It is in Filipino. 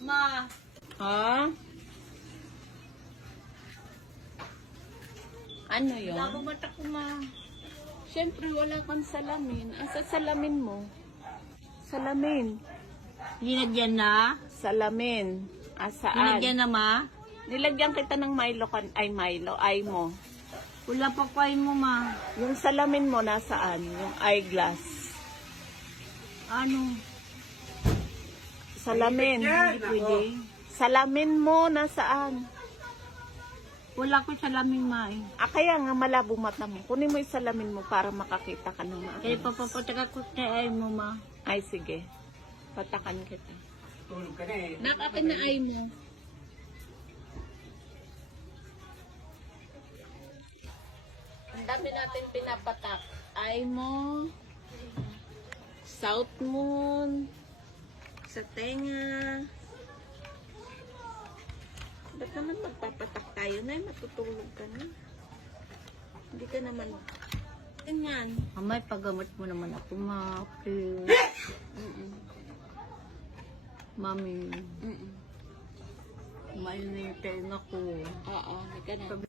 Ma, Ha? Ano yun? labo mata ko ma. Siyempre, wala kang salamin. Asa salamin mo? Salamin. Linagyan na? Salamin. Asaan? Linagyan na ma? Nilagyan kita ng Milo kan ay Milo ay mo. Wala pa kain mo ma. Yung salamin mo nasaan? Yung eyeglass. Ano? Salamin. Hindi pwede. Salamin mo nasaan? Wala ko salaming ma eh. Ah, kaya nga malabo mata mo. Kunin mo yung salamin mo para makakita ka ng Kaya maayos. papapataka ko kay ay mo ma. Ay, sige. Patakan kita. Tulog ka na eh. Nakakin na ay mo. Ang dami natin pinapatak. Ay mo. South Moon. Sa tenga. Ba't naman magpapatak tayo na? Matutulog ka na. Hindi ka naman... Ganyan. Mamay, paggamot mo naman ako ma. Please. Mm-mm. Mami, Mm-mm. kumain na yung tenga ko. Oo, hindi ka na.